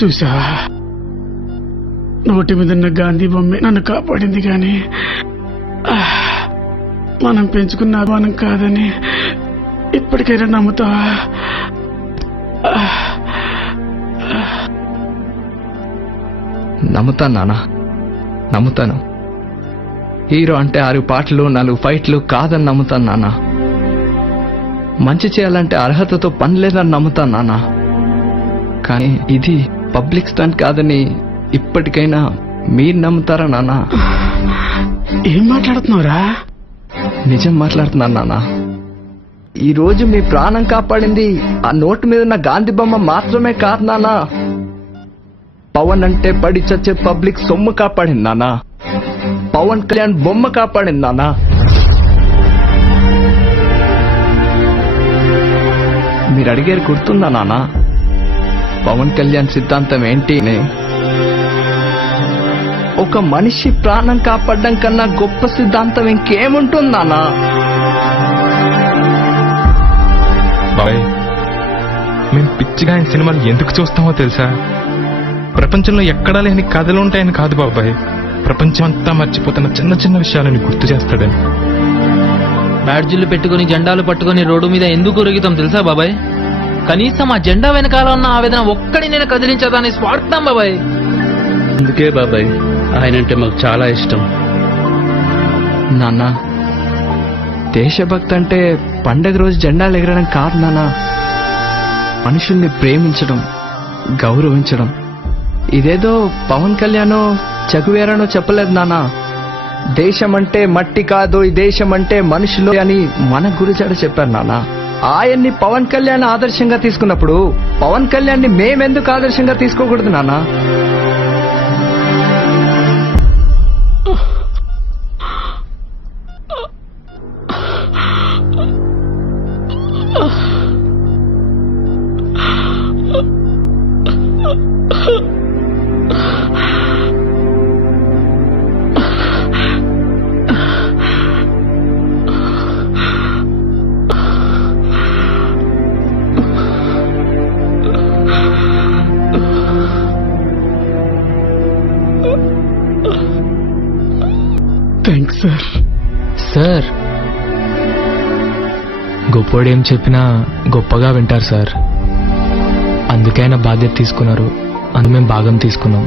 చూసావా, నోటి మీద ఉన్న గాంధీ బొమ్మే నన్ను కాపాడింది కానీ మనం పెంచుకున్న అభిమానం కాదని ఇప్పటికైనా నమ్ముతావా? నమ్ముతాను నాన్న, నమ్ముతాను. హీరో అంటే 6 పాటలు 4 ఫైట్లు కాదని నమ్ముతాను నాన్న. మంచి చేయాలంటే అర్హతతో పని లేదని నమ్ముతాను నాన్న. కానీ ఇది పబ్లిక్ స్టంట్ కాదని ఇప్పటికైనా మీరు నమ్ముతారా నాన్న? ఏం మాట్లాడుతున్నావురా? నిజం మాట్లాడుతున్నాను నాన్న. ఈ రోజు మీ ప్రాణం కాపాడింది ఆ నోటు మీద ఉన్న గాంధీ బొమ్మ మాత్రమే కాదు నాన్న. పవన్ అంటే పడి చచ్చే పబ్లిక్ సొమ్ము కాపాడింది నాన్న. పవన్ కళ్యాణ్ బొమ్మ కాపాడింది నాన్న. మీరు అడిగారు గుర్తుందా నాన్న? పవన్ కళ్యాణ్ సిద్ధాంతం ఏంటి? ఒక మనిషి ప్రాణం కాపాడడం కన్నా గొప్ప సిద్ధాంతం ఇంకేముంటుంది నాన్న? బాయ్, మేము పిచ్చిగా ఆయన సినిమాలు ఎందుకు చూస్తామో తెలుసా? ప్రపంచంలో ఎక్కడా లేని కథలు ఉంటాయని కాదు బాబాయ్, ప్రపంచం అంతా మర్చిపోతున్న చిన్న చిన్న విషయాలని గుర్తు చేస్తాడని. బ్యాడ్జీలు పెట్టుకుని జెండాలు పట్టుకుని రోడ్డు మీద ఎందుకు ఉరుగుతాం తెలుసా బాబాయ్? కనీసం ఆ జెండా వెనకాల ఉన్న ఆవేదన ఒక్కడి నేను కదిలించదాన్ని స్వార్థం బాబాయ్. అందుకే బాబాయ్ ఆయనంటే మాకు చాలా ఇష్టం. నాన్న, దేశభక్తి అంటే పండగ రోజు జెండాలు ఎగరడం కాదు నాన్న. మనుషుల్ని ప్రేమించడం, గౌరవించడం. ఇదేదో పవన్ కళ్యాణో చగువేరనో చెప్పలేదు నాన్న. దేశం అంటే మట్టి కాదు, ఈ దేశం అంటే మనుషులు అని మన గురుజాడ చెప్పారు నాన్న. ఆయన్ని పవన్ కళ్యాణ్ ఆదర్శంగా తీసుకున్నప్పుడు పవన్ కళ్యాణ్ని మేమెందుకు ఆదర్శంగా తీసుకోకూడదు నాన్న? Thanks sir. సార్, గొప్పోడేం చెప్పినా గొప్పగా వింటారు సార్. అందుకైనా బాధ్యత తీసుకున్నారు, అందుకు మేము భాగం తీసుకున్నాం.